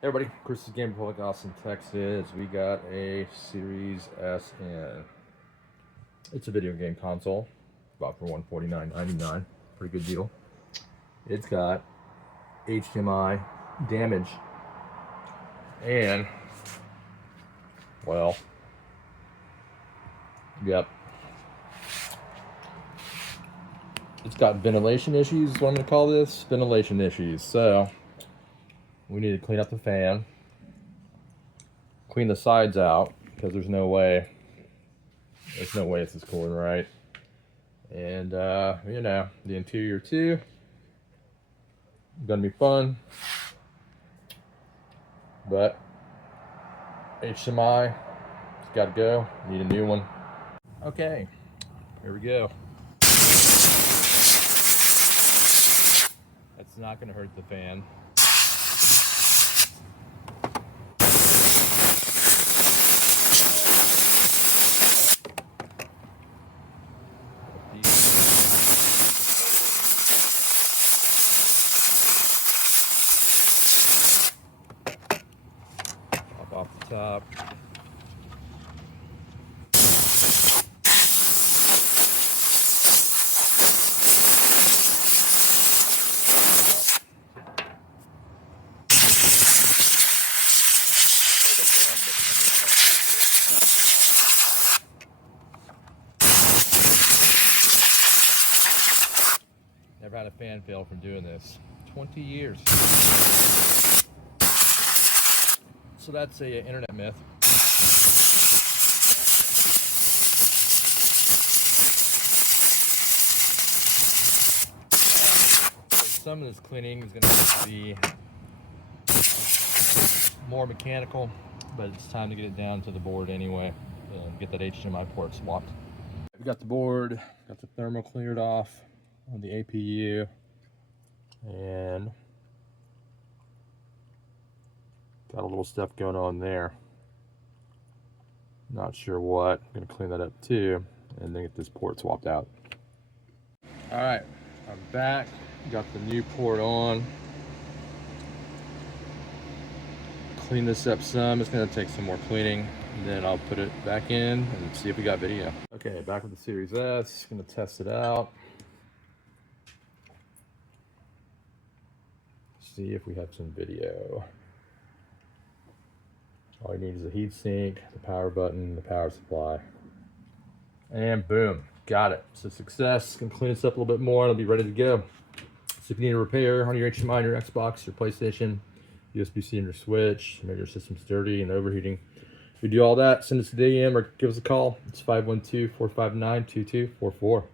Hey everybody, Chris is Game Republic, Austin, Texas. We got a Series SN. It's a video game console, bought for $149.99. Pretty good deal. It's got HDMI damage, and well, yep, it's got ventilation issues. Is what I'm gonna call this, ventilation issues. So we need to clean up the fan, clean the sides out, because there's no way this is cooling right. And you know, the interior too, gonna be fun. But HDMI, it's gotta go. Need a new one. Okay, here we go. That's not gonna hurt the fan. Off the top. Never had a fan fail from doing this. 20 years. So that's a internet myth. Some of this cleaning is going to have to be more mechanical, but it's time to get it down to the board anyway and get that HDMI port swapped. We got the board, got the thermal cleared off on the APU, and got a little stuff going on there. Not sure what. I'm gonna clean that up too, and then get this port swapped out. All right, I'm back. Got the new port on. Clean this up some. It's gonna take some more cleaning, and then I'll put it back in and see if we got video. Okay, back with the Series S. Gonna test it out. See if we have some video. All you need is a heat sink, the power button, the power supply. And boom, got it. So success. Gonna clean this up a little bit more and it'll be ready to go. So if you need a repair on your HDMI, your Xbox, your PlayStation, USB-C in your Switch, maybe your system's dirty and overheating, if you do all that, send us a DM or give us a call. It's 512-459-2244.